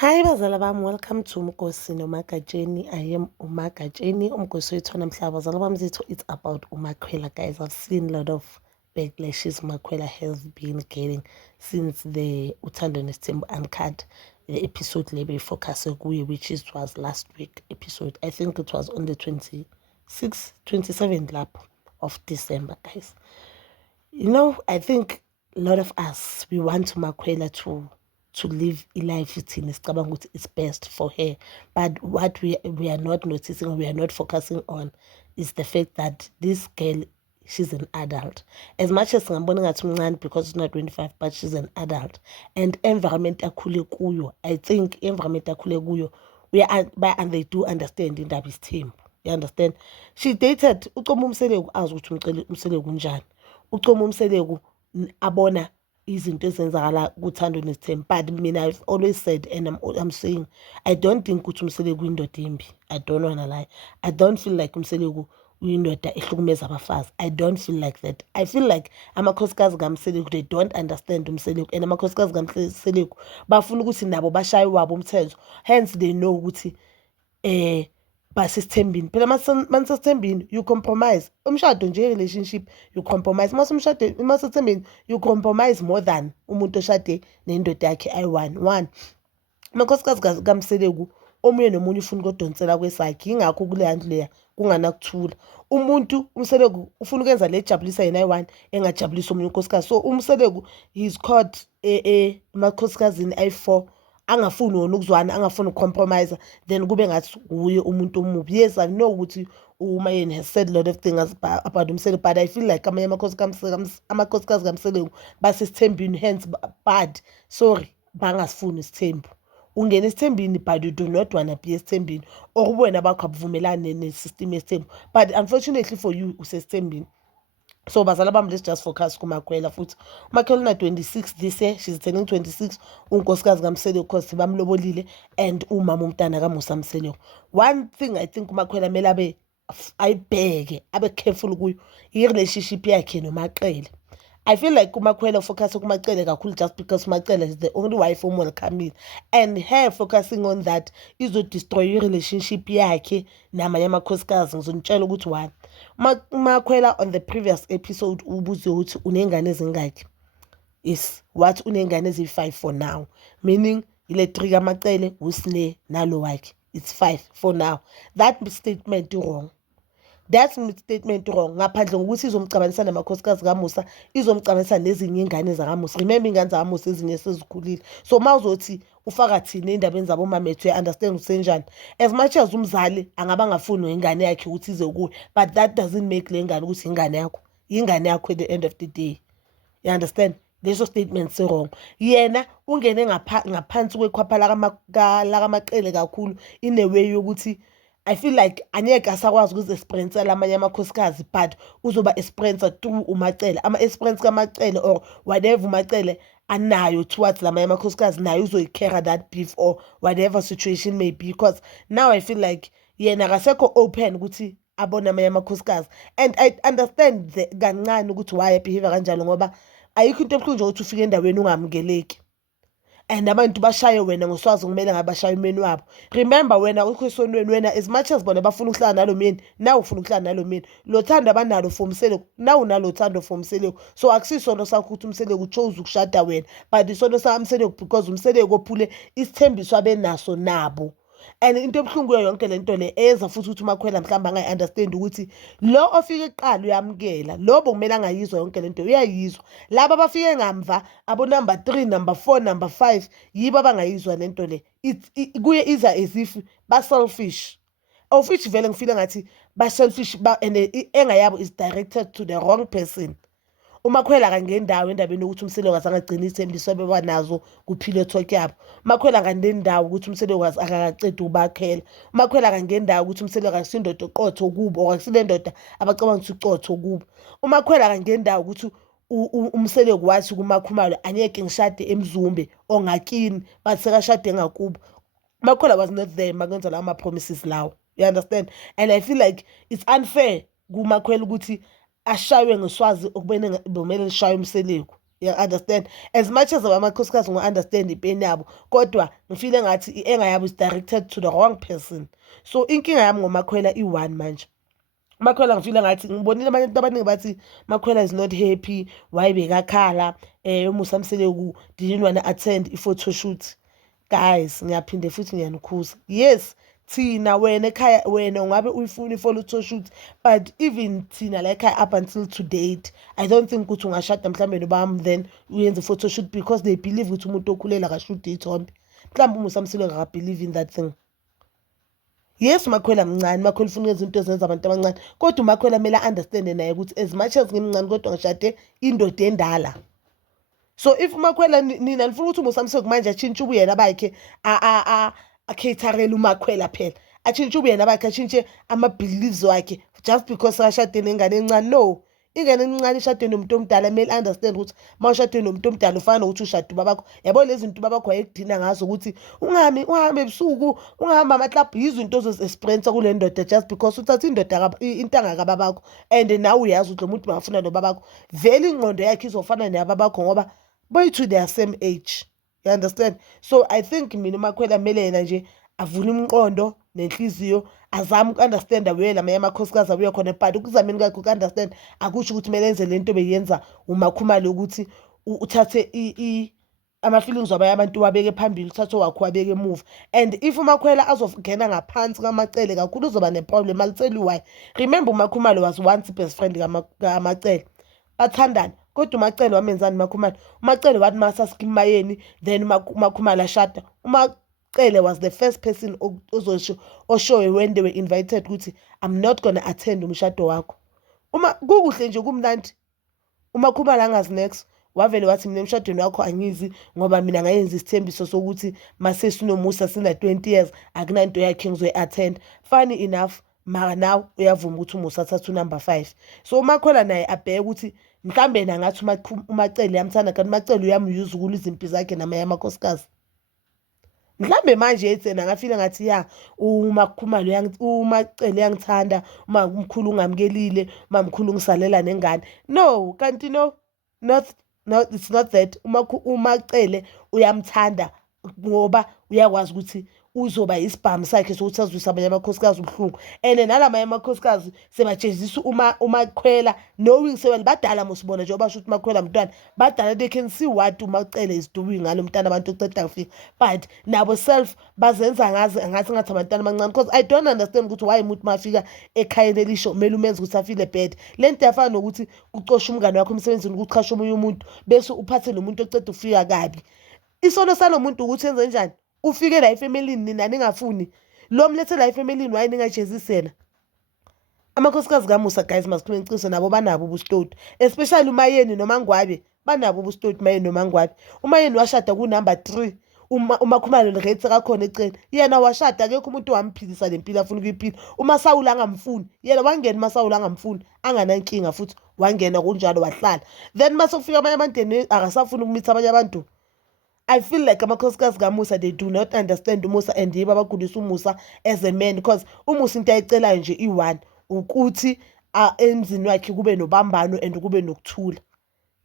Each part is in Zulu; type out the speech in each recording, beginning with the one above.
Hi bazala bami, welcome to Umgosi noMagatsheni. I am uMagatsheni. Umgosi wethu namhlanje bazala bami zethu, it's about uMakhwela. Guys, I've seen a lot of backlashes Umakhwela has been getting since the Uthando Nesithembu Uncut the episode lebe focus kuye, which was last week episode. I think it was on the 26th, 27th lap of December, guys. I think a lot of us, we want Umakhwela to live a life it's best for her. But what we are not noticing, or we are not focusing on, is the fact that this girl, she's an adult. As much as ngambona ngathi mncane because she's not 25, but she's an adult. And environment akhule kuyo, I think environment akhule kuyo, and they do understand indaba isithembu. You understand? She dated uComa Umseleku azi ukuthi Umseleku unjani. uComa Umseleku abona izinto ezenzakala kuThando Nesithembu. But mina, I've always said, and I'm saying, I don't think ukuthi Umseleku uyindoda embi. I don't wanna lie. I don't feel like Umseleku uyindoda ehlukumeza abafazi. I don't feel like that. I feel like amakhosikazi kaMseleku, they don't understand Umseleku, and amakhosikazi kaMseleku bafuna ukuthi nabo bashaye wabo umthetho. Hence they know ukuthi basisithembini. Phela masisithembini you compromise. Umshado nje relationship you compromise. Masisithembini you compromise more than umuntu oshade nendoda yakhe ayi-one. Amakhosikazi kaMseleku omunye nomunye ufuna ukodonsela kwesakhe, ingakho kule handle leya kunganakuthula. Umseleku ufuna ukwenza le jabulisa yena ayi-one, engajabulisa omunye unkosikazi. So Umseleku he's caught emakhosikazini ayi-4, angafuni wona ukuzwana, angafuni ukucompromise, then kube ngathi uye umuntu omubi. Yes, I know ukuthi uMayeni has said a lot of things about Umseleku, but I feel like amanye amakhosikazi kaMseleku basisithembini, hence bad. Sorry, bangasifuni isithembu. Ungena esithembini but you do not wanna be esithembini, or wena bakho abuvumelane nesystem yesithembu. But unfortunately for you usesithembini. So bazala bami, let's just focus kuMakhwela futhi. uMakhwela una-26 this year, she's turning 26. Unkosikazi kaMseleku because bamlobolile, and umama umntana kaMusa Mseleku. One thing I think uMakhwela mele ayibheke, abe careful kuyo, i-relationship yakhe noMaqele. I feel like uMakhwela focus kuMaqele kakhulu just because uMaqele is the only wife welcoming, and her focusing on that destroy relationship yakhe namanye amakhosikazi. Ngizonitshela ukuthi why. uMakhwela on the previous episode ubuze ukuthi unengane ezingaki. Yes, what unengane ezi-5 for now, meaning ile 3 kaMaqele, uSne nalo wakhe, it's 5 for now. That statement wrong. That statement wrong. Ngaphandle ngokuthi izomcabanisa namakhosikazi kaMusa, izomcabanisa nezinye ingane zakaMusa. Remember ingane zakaMusa ezinye sezikhulile. So mawuzothi ufaka thina endabeni zabo mamethu, you understand usenjani. As much as umzali angaba ngafuni ingane yakhe ukuthi ize kuwe, but that doesn't make le ngane ukuthi ingane yakho at the end of the day. You understand? Leso statement wrong. Yena ungene ngaphansi kwekhwapha lakaMaqele kakhulu, in a way yokuthi I feel like anyeke asakwazi ukuzi-experiencela amanye amakhosikazi, but uzoba experience through uMaqele. Ama-experience kaMaqele or whatever uMaqele anayo towards lamanye amakhosikazi, nayo uzoyi-carry that beef or whatever situation may be, because now I feel like yena akasekho open ukuthi abone amanye amakhosikazi. And I understand kancane ukuthi why behave kanjalo, ngoba ayikho into ebuhlungu nje ukuthi ufike endaweni ungamukeleki, and abantu bashaye wena ngoswazi kumele ngabashaye umeni wabo. Remember wena ukho esonweni, wena as much as bona bafuna ukuhlala nalo meni, nawe ufuna ukuhlala nalo meni. Lo thando abanalo for Umseleku, nawe unalo thando for Umseleku. So akusisono sakho ukuthi Umseleku chose ukushada wena, but isono sakaMseleku because Umseleku ophule isithembiso abenaso nabo. And into ebuhlungu yonke lento le eyenza futhi ukuthi uMakhwela mhlawumbe angayi-understand ukuthi lo ofike kuqala uyamukela, lo bokumele angayizwa yonke lento uyayizwa. Laba abafike ngamva, abo number 3, number 4, number 5, yibo abangayizwa lento le. Kuye iza as if ba-selfish. Of-which vele ngifile ngathi ba-selfish, and engayabo is directed to the wrong person. uMakhwela akangendawo endabeni ukuthi Umseleku angagcina ithembiso bebanazo kuphile talk yabo. uMakhwela akangendawo ukuthi Umseleku akaqeda ukubakhela. uMakhwela akangendawo ukuthi Umseleku akusindoda oqotho kubo, or akusile ndoda abacabanga ukuthi uqotho kubo. uMakhwela akangendawo ukuthi Umseleku wathi kuMakhumalo anyeke ngishade eMzumbe ongakini, but sekashade ngakubo. uMakhwela was not there makwenza lawo ama-promises lawo. You understand? And I feel like it's unfair kuMakhwela ukuthi ashaywe ngeswazi okubene bomele lishaye Umseleku. understand, as much as amakhosikazi ngi-understand ipain yabo kodwa ngifile engathi i-anger yabo is directed to the wrong person. So inkinga yami ngoMakhwela i-one manje. Makhwela ngifila ngathi ngibonile abantu abaningi bathi Makhwela is not happy, why bekakhala, uMusa Mseleku didn't wanna attend i-photo shoot. Guys, ngiyaphinde futhi ngiyanikhuza. Yes, thina wena ekhaya wena ungabe uyifuna i-photo shoot, but even thina la ekhaya up until to date, I don't think ukuthi ungashada mhlambe nobami then uyenze i-photo shoot because they believe ukuthi umuntu okhulela akashude ithombe. Mhlawumbe uMusa Mseleku akabelieve in that thing. Yes, Makhwela mncane, Makhwela ufuna ukwenza into ezenza abantu abancane, kodwa uMakhwela kumele understand naye ukuthi as much as ngimncane kodwa ngishade indoda endala. So if uMakhwela nina nifuna ukuthi uMusa Mseleku manje atshintshe ubuyena bakhe akhetharele uMakhwela phela, atshintshe ubuyena bakhe, atshintshe ama-beliefs wakhe just because akashade nengane encane. No, ingane encane ishade nomuntu omdala kumele understand ukuthi uma ushade nomuntu omdala ufana nokuthi ushade ubabakho. Yabo lezi zinto ubabakho wayekudina ngazo ukuthi uhambe ebusuku, ungahamba amaklabhu, izinto ozozi-experience kule ndoda just because uthatha indoda intanga kababakho and nawe uyazi ukuthi lo muntu bangafuna nobabakho. Vele ingqondo yakhe izofana neyababakho ngoba boy-two they are same age. You understand? So I think mina uMakhwela kumele yena nje avule umqondo nenhliziyo azame uku-understanda wena lamanye amakhosikazi abuye khona, but ukuzameni kwakhe uku-understand akusho ukuthi kumele enze lento beyenza uMakhumalo ukuthi uthathe ama-feelings wabanye abantu wabeke phambili, uthathe wakho wabeke emuva. And if uMakhwela azongena ngaphansi kaMacele kakhulu uzoba ne-problem. I'll tell you why. Remember uMakhumalo was once best friend kaMacele, bathandana kodwa uMacele wamenzani uMakhumalo? uMacele wathi masasikimayeni then uMakhumalo ashada. uMacele was the first person oshowe when they were invited ukuthi I'm not gonna attend umshado wakho. Kukuhle nje kumnandi. uMakhumalo angazi next wavele wathi mina emshadweni wakho angizi ngoba mina ngayenza isithembiso sokuthi mase sinomusa sina 20 years akunanto yakhe ngizoyi-attend. Funny enough mara now uyavuma ukuthi uMusa athathe number 5. So uMakhwela naye abheke ukuthi mhlambe yena ngathi uMacele yamthanda kanti uMacele uyamyuza ukula izimpi zakhe namanye amakhosikazi. Mhlambe manje yetsena ngafila ngathi ya uMakhumalo uMacele yangithanda, uma umkhulu ungamkelile, uma mkhulu ngisalela nengane. No, kanti no, it's not that. uMacele uyamthanda ngoba uyakwazi ukuthi uzoba isibhamu sakhe sokuthi azwise abanye amakhosikazi ubuhlungu. And nalamanye amakhosikazi sebajezisa uMakhwela knowing sebani badala mosibona nje obasho ukuthi uMakhwela mntwana badala, they can see what uMacele is doing ngalo mntana abantu oceda kufika, but nabo self bazenza ngathi abantwana abancane. Because I don't understand ukuthi why umuntu mafika ekhayeni elisho kumele umenze ukuthi afile bad. Lento yafana nokuthi ucosha umngane wakho emsebenzini ukuthi uchashe omunye umuntu bese uphathe lo muntu oceda ufika kabi. Isono salomuntu ukuthi enze njani? Ufike la efamilini nina ningafuni lo mlethe la efamilini waye ningajezisi yena. Amakhosikazi kaMusa guys masikhulume iqiniso nabo banabo ubustoti, especially uMayeni noMangwabe banabo ubustoti. Mayeni noMangwabe, uMayeni washada ku number 3, uMakhumalo rate kakhona eceleni, yena washada akekho umuntu wamphilisa lempilo afuna ukuyiphila. uMasawula angamfuni yena wangena, uMasawula angamfuni anganankinga futhi wangena kunjalo wahlala. Then mase kufika abanye abantu akasafuna ukumitha abanye abantu. I feel like amakhosikazi kaMusa they do not understand uMusa and yibo abagulisa uMusa as a man, because uMusa into ayicelayo nje i-one ukuthi emzini wakhe kube nobambano and kube nokuthula.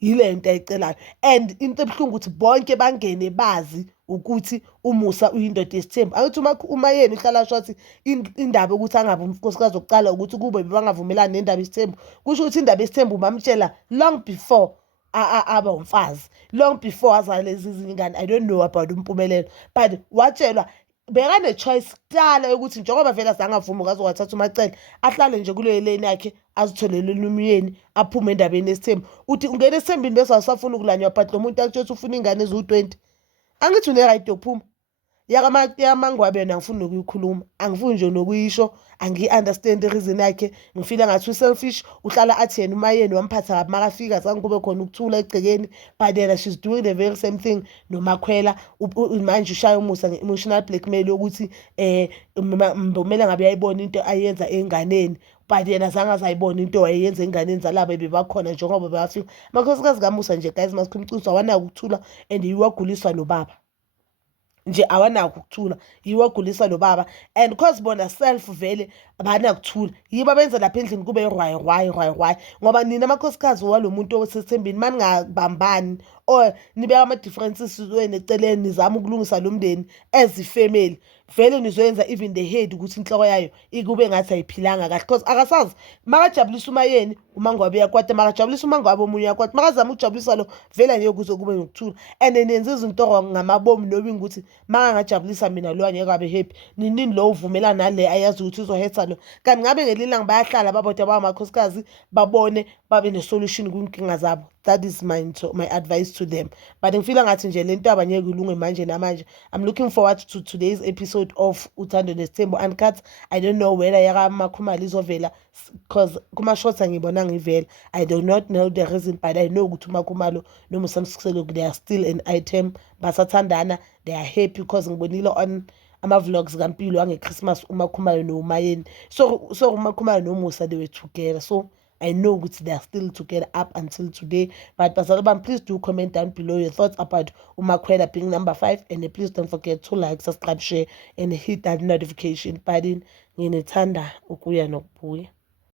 Yile nto ayicelayo, and into ebuhlungu ukuthi bonke bangene bazi ukuthi uMusa uyindoda yesithembu. Angithi uMayeni uhlala shothi indaba ukuthi angabe umkhosikazi oqala ukuthi kube bangavumelani nendaba yesithembu, kusho ukuthi indaba yesithembu bamtshela long before aba umfazi, long before azale lezi zingane. I don't know about Umpumelelo, but watshelwa bekane-choice kuqala ukuthi njengoba vele asangavumi ukazowathatha uMacele ahlale nje kuleyo lane yakhe azitholele umyeni aphume endabeni yesithembu. Uthi ungena esithembini bese awusafuna ukulanywa, but lo muntu akutshela ukuthi ufuna ingane eziwu-20. Angithi une-right yokuphuma. yaMangwabe yona angifuni nokuyikhuluma, angifuni nje nokuyisho, angi-understand i-reason yakhe. Ngifila ngathi u-selfish, uhlala athi yena uMayeni wamphatha kabi makafika azange kube khona ukuthula egcekeni, but yena she's doing the very same thing noMakhwela. Manje ushaya uMusa nge-emotional blackmail yokuthi kumele ngabe uyayibona into ayenza enganeni, but yena azange azayibona into wayeyenza enganeni zalaba bebakhona njengoba beyafika. Amakhosikazi kaMusa nje guys masikhulume iqiniso awanako ukuthula and iwaguliswa nobaba. nje awanakho ukuthula, yiwo ogulisa lo baba. And because bona self vele abanakuthula, yibo abenza lapha endlini kube rwayi rwayi rwayi rwayi, ngoba nina amakhosikazi walo muntu osethembini maningabambani or nibeka ama-differences wena eceleni nizama ukulungisa lo mndeni as ifamily, vele nizoyenza even the head ukuthi inhloko yayo ikube ngathi ayiphilanga kahle, because akasazi makajabulisa umayeni umangwabe uyakwata, makajabulisa umangwabe omunye uyakwata, makazama ukujabulisa lo vele angeke kuze kube nokuthula. And nenza izinto wrong ngamabomu nobi ukuthi makangajabulisa mina lo angeke abe happy. Nini lo uvumelana nale ayazi ukuthi uzohetha lo, kanti ngabe ngelinye ilanga bayahlala babodwa bangamakhosikazi babone babe ne-solution kwinkinga zabo. That is my advice to them. But ngifila ngathi nje lento abanyeke ilunge manje namanje. I'm looking forward to today's episode of Uthando Nesithembu Uncut. I don't know whether yaka Makhumalo izovela because kuma shorts angibonanga ivela. I do not know the reason, but I know ukuthi uMakhumalo noMusamsiselo they are still an item, basathandana, they are happy because ngibonile on ama-vlogs kaMpilo ange-Christmas uMakhumalo noMayeni. So uMakhumalo noMusa they were together. So I know they are still together up until today. But Bazalban, please do comment down below your thoughts about Umakhwela being number 5. And please don't forget to like, subscribe, share, and hit that notification button. Nginethanda ukuya nokubuya.